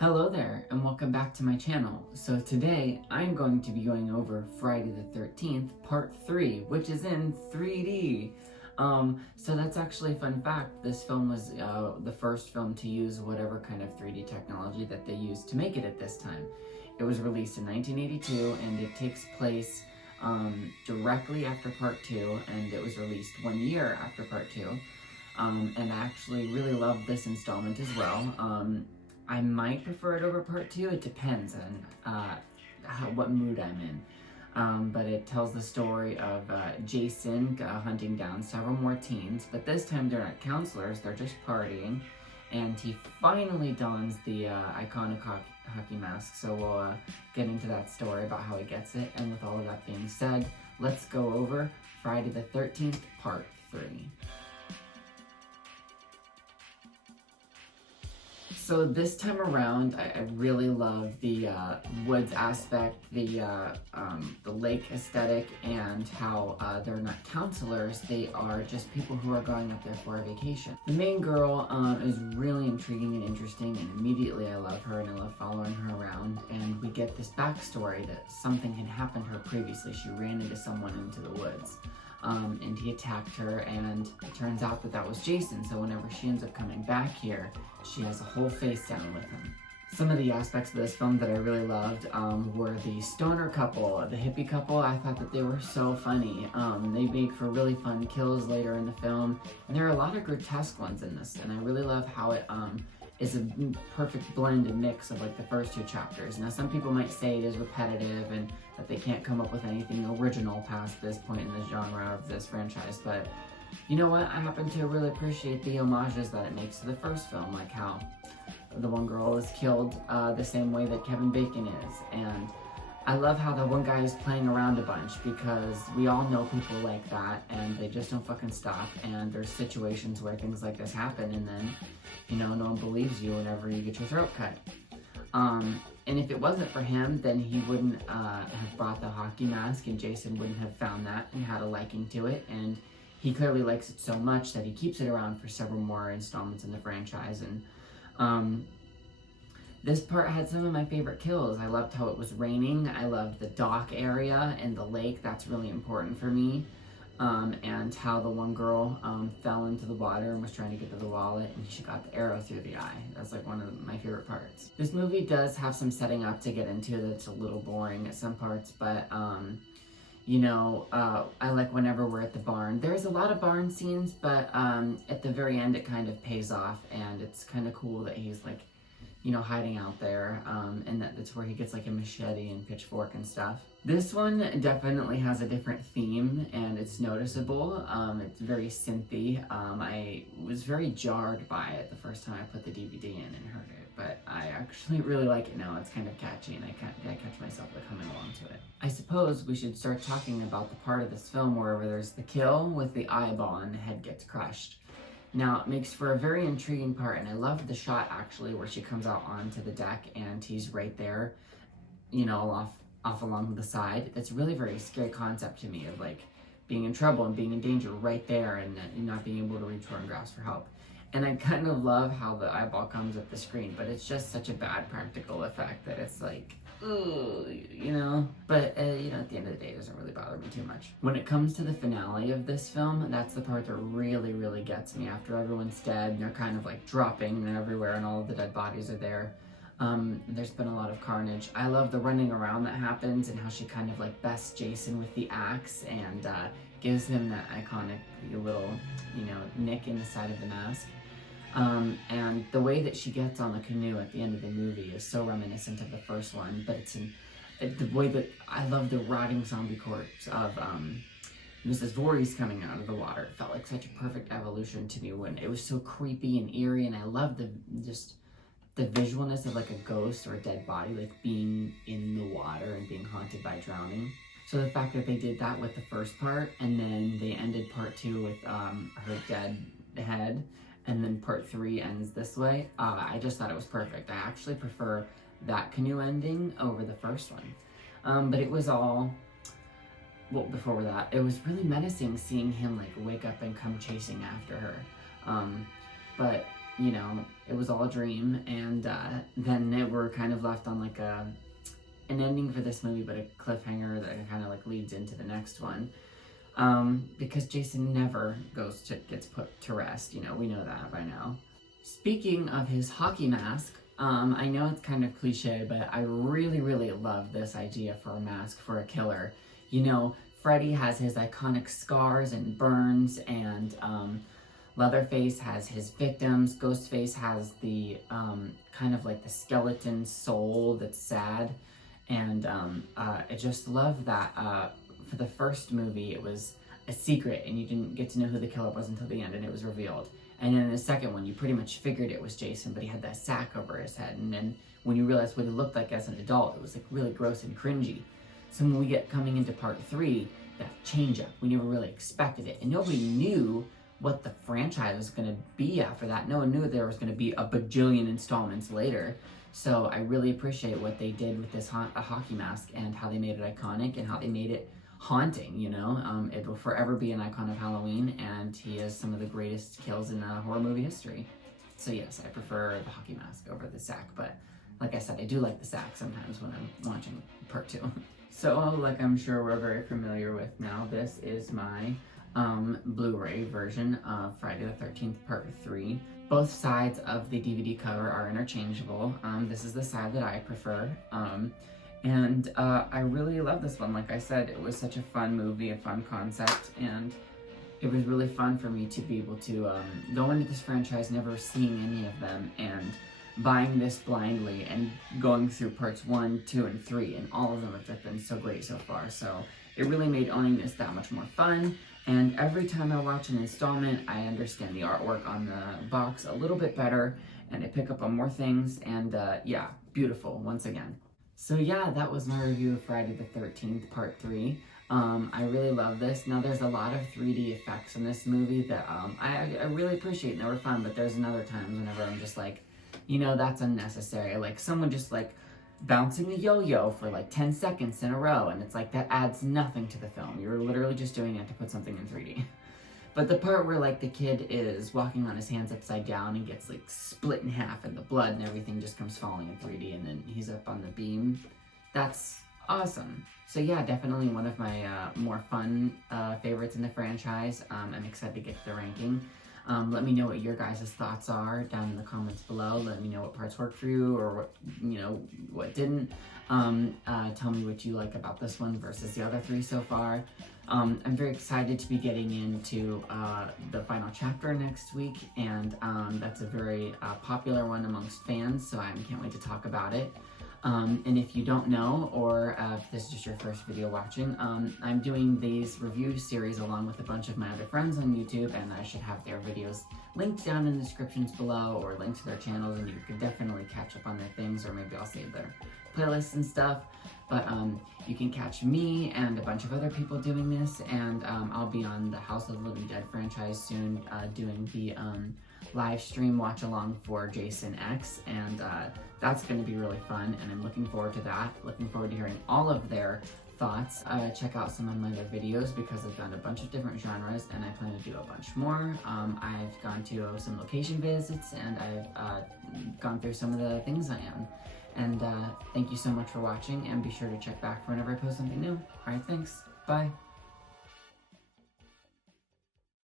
Hello there, and welcome back to my channel. So today, I'm going to be going over Friday the 13th, Part 3, which is in 3D. So that's actually a fun fact. This film was the first film to use whatever kind of 3D technology that they used to make it at this time. It was released in 1982, and it takes place directly after Part 2, and it was released 1 year after Part 2. And I actually really love this installment as well. I might prefer it over Part 2. It depends on what mood I'm in. But it tells the story of Jason hunting down several more teens, but this time they're not counselors, they're just partying, and he finally dons the iconic hockey mask, so we'll get into that story about how he gets it. And with all of that being said, let's go over Friday the 13th, Part 3. So this time around, I really love the woods aspect, the lake aesthetic, and how they're not counselors, they are just people who are going up there for a vacation. The main girl is really intriguing and interesting, and immediately I love her and I love following her around, and we get this backstory that something had happened to her previously. She ran into someone into the woods. And he attacked her, and it turns out that that was Jason, so whenever she ends up coming back here, she has a whole face down with him. Some of the aspects of this film that I really loved were the stoner couple, the hippie couple. I thought that they were so funny. They make for really fun kills later in the film, and there are a lot of grotesque ones in this, and I really love how it is a perfect blend and mix of like the first two chapters. Now some people might say it is repetitive and that they can't come up with anything original past this point in the genre of this franchise, but you know what? I happen to really appreciate the homages that it makes to the first film, like how the one girl is killed the same way that Kevin Bacon is, and I love how the one guy is playing around a bunch because we all know people like that and they just don't fucking stop, and there's situations where things like this happen and then, you know, no one believes you whenever you get your throat cut. And if it wasn't for him, then he wouldn't have brought the hockey mask, and Jason wouldn't have found that and had a liking to it, and he clearly likes it so much that he keeps it around for several more installments in the franchise. And this part had some of my favorite kills. I loved how it was raining. I loved the dock area and the lake. That's really important for me. And how the one girl fell into the water and was trying to get to the wallet, and she got the arrow through the eye. That's like one of my favorite parts. This movie does have some setting up to get into that's a little boring at some parts, but you know, I like whenever we're at the barn. There's a lot of barn scenes, but at the very end it kind of pays off, and it's kind of cool that he's like, you know, hiding out there, and that's where he gets like a machete and pitchfork and stuff. This one definitely has a different theme, and it's noticeable. It's very synthy. I was very jarred by it the first time I put the DVD in and heard it, but I actually really like it now. It's kind of catchy, and I catch myself like coming along to it. I suppose we should start talking about the part of this film where there's the kill with the eyeball and the head gets crushed. Now, it makes for a very intriguing part, and I love the shot, actually, where she comes out onto the deck and he's right there, you know, off along the side. That's really very scary concept to me, of like being in trouble and being in danger right there and not being able to reach for and grasp for help. And I kind of love how the eyeball comes at the screen, but it's just such a bad practical effect that it's like, ooh, you know? But, you know, at the end of the day, it doesn't really bother me too much. When it comes to the finale of this film, that's the part that really, really gets me. After everyone's dead, and they're kind of like dropping everywhere, and all of the dead bodies are there. There's been a lot of carnage. I love the running around that happens, and how she kind of like bests Jason with the axe, and gives him that iconic little, you know, nick in the side of the mask. And the way that she gets on the canoe at the end of the movie is so reminiscent of the first one, but it's in the way that I love the rotting zombie corpse of Mrs. Voorhees coming out of the water. It felt like such a perfect evolution to me when it was so creepy and eerie, and I love the visualness of like a ghost or a dead body like being in the water and being haunted by drowning. So the fact that they did that with the first part, and then they ended part 2 with her dead head, and then part 3 ends this way, I just thought it was perfect. I actually prefer that canoe ending over the first one. But it was all, well, before that, it was really menacing seeing him like wake up and come chasing after her. But you know, it was all a dream, and then we're kind of left on like an ending for this movie, but a cliffhanger that kind of like leads into the next one. Because Jason never gets put to rest, you know, we know that by now. Speaking of his hockey mask, I know it's kind of cliche, but I really, really love this idea for a mask for a killer. You know, Freddy has his iconic scars and burns, and Leatherface has his victims. Ghostface has the kind of like the skeleton soul that's sad. And I just love that for the first movie, it was a secret and you didn't get to know who the killer was until the end, and it was revealed. And then in the second one, you pretty much figured it was Jason, but he had that sack over his head. And then when you realized what he looked like as an adult, it was like really gross and cringy. So when we get coming into part 3, that change up, we never really expected it. And nobody knew what the franchise was going to be after that. No one knew there was going to be a bajillion installments later. So I really appreciate what they did with this hockey mask, and how they made it iconic and how they made it haunting, you know. It will forever be an icon of Halloween, and he has some of the greatest kills in horror movie history. So yes, I prefer the hockey mask over the sack, but like I said, I do like the sack sometimes when I'm watching part 2. So like I'm sure we're very familiar with now, this is my Blu-ray version of Friday the 13th Part 3. Both sides of the DVD cover are interchangeable. This is the side that I prefer. And I really love this one. Like I said, it was such a fun movie, a fun concept, and it was really fun for me to be able to go into this franchise never seeing any of them, and buying this blindly and going through parts 1, 2, and 3, and all of them have just been so great so far. So it really made owning this that much more fun. And every time I watch an installment, I understand the artwork on the box a little bit better, and I pick up on more things, and yeah, beautiful once again. So yeah, that was my review of Friday the 13th Part 3. I really love this. Now there's a lot of 3D effects in this movie that I really appreciate, and they were fun, but there's another times whenever I'm just like, you know, that's unnecessary. Like someone just like bouncing a yo-yo for like 10 seconds in a row, and it's like that adds nothing to the film. You're literally just doing it to put something in 3D. But the part where like the kid is walking on his hands upside down and gets like split in half, and the blood and everything just comes falling in 3D, and then he's up on the beam, that's awesome. So yeah, definitely one of my more fun favorites in the franchise. I'm excited to get to the ranking. Let me know what your guys' thoughts are down in the comments below. Let me know what parts worked for you, or what, you know, what didn't. Tell me what you like about this one versus the other 3 so far. I'm very excited to be getting into the final chapter next week, and that's a very popular one amongst fans, so I can't wait to talk about it. And if you don't know, or if this is just your first video watching, I'm doing these review series along with a bunch of my other friends on YouTube, and I should have their videos linked down in the descriptions below, or linked to their channels, and you could definitely catch up on their things, or maybe I'll save their playlists and stuff. But you can catch me and a bunch of other people doing this, and I'll be on the House of the Living Dead franchise soon, doing the live stream watch along for Jason X, and that's going to be really fun, and I'm looking forward to that. Looking forward to hearing all of their thoughts. Check out some of my other videos, because I've done a bunch of different genres, and I plan to do a bunch more. I've gone to some location visits, and I've gone through some of the things I am. And thank you so much for watching, and be sure to check back for whenever I post something new. Alright, thanks. Bye.